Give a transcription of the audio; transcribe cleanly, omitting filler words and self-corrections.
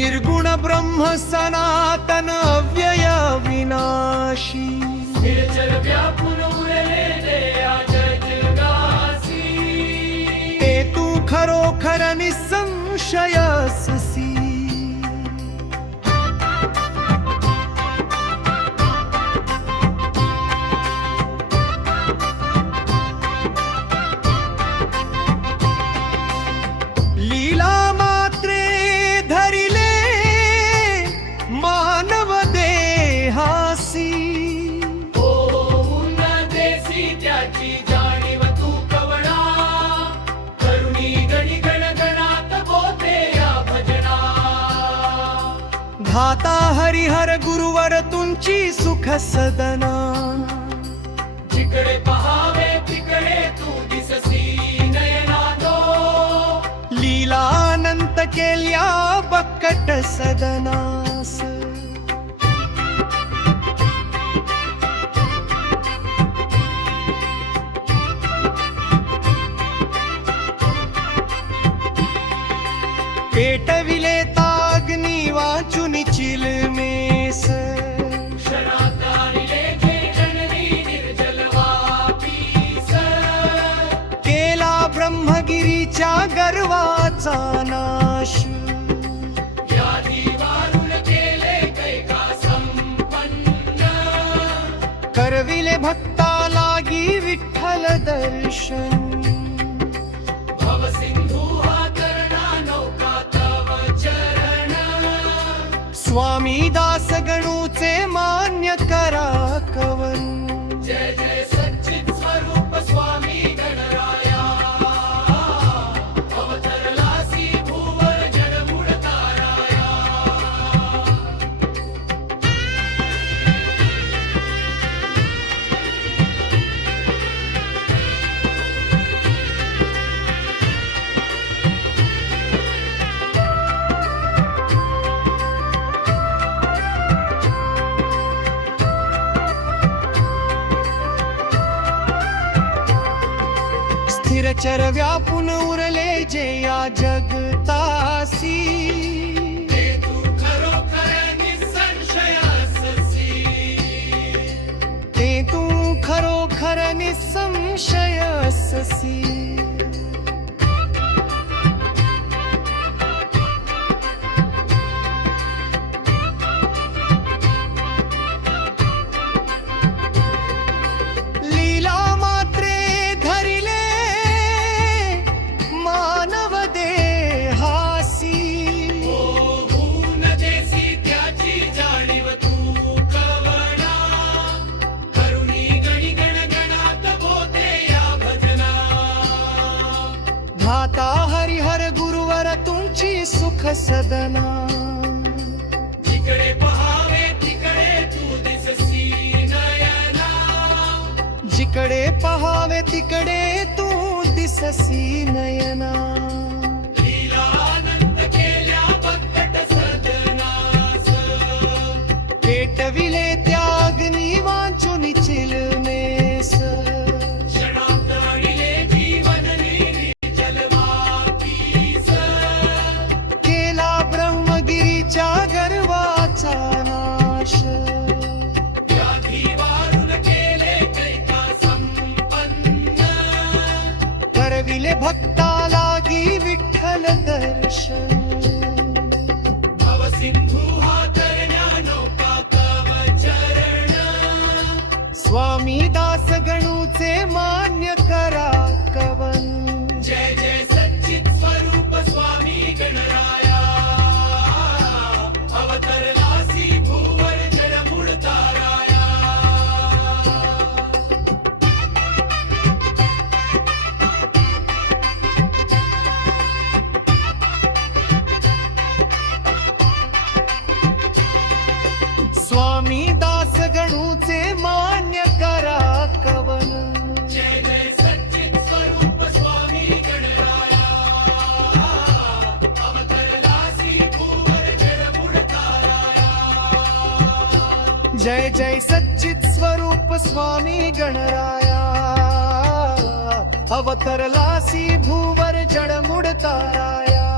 निर्गुण ब्रह्म सनातन अव्यय विनाशी निरचल व्यापून उरलेले या जगासी ते तू खरोखर निसंशयसी लीला मात्रे धरिले मानव देहासी होऊन देसी त्याची जाणीव तू कवणा करुणी गणी गणगणात बोते या भजना धाता हरिहर गुरुवर तुमची सुख सदना जिकडे पहावे तिकडे तू दिससी नयनातो लीला अनंत केल्या बक्कट सदनास पेटविले ताग्नी वाचून चिलमेस क्षणातारिले जे जननी निर्जल वापीस केला ब्रह्मगिरीच्या गर्वाचा नाश व्याधी वारुण केले कैका संपन्न करविले भक्ता लागी विठ्ठल दर्शन भवसिंधू हा तरणा नौका तव चरण स्वामी दास गणूचे मान्य करा कवन जय जय सच्चित स्वरूप स्वामी गणराया अवतरलासी भूवर जडमूळ ताराया स्थिरचर व्यापून उरले जे या जगतासी ते तू खरोखर निसंशयाससी ते तू खरोखर निसंशयसी लीला मात्रे धरिले मानव देहासी होऊन देसी त्याची जाणीव तू कवणा करुणी गणी गणगणात बोते या भजना धाता हरिहर गुरुवर तुमची सुख सदना जिकडे पहावे तिकडे तू दिससी नयना जिकडे पहावे तिकडे तू दिससी नयना लीला अनंत केल्या बक्कट सदनास पेटविले त्याग्नी वाचून चिलमेस क्षणात अडिले जीवन निर्जल वापीस केला ब्रह्मगिरीच्या गर्वाचा नाश व्याधी वारुण केले कैका संपन्न करविले भक्ता लागी विठ्ठल दर्शन भवसिंधू हा तरण्या नौका तव चरण स्वामी दास गणूचे मान्य करा कवन जय जय सच्चित स्वरूप स्वामी गणराया अवतरलासी भूवर जडमूळ ताराया स्वामी दास गणूचे मान्य करा कवन जय जय सच्चित स्वरूप स्वामी गणराया अवतरलासी भूवर जडमूळ ताराया जय जय सच्चित स्वरूप स्वामी गणराया अवतरलासी भूवर जडमुड ताराया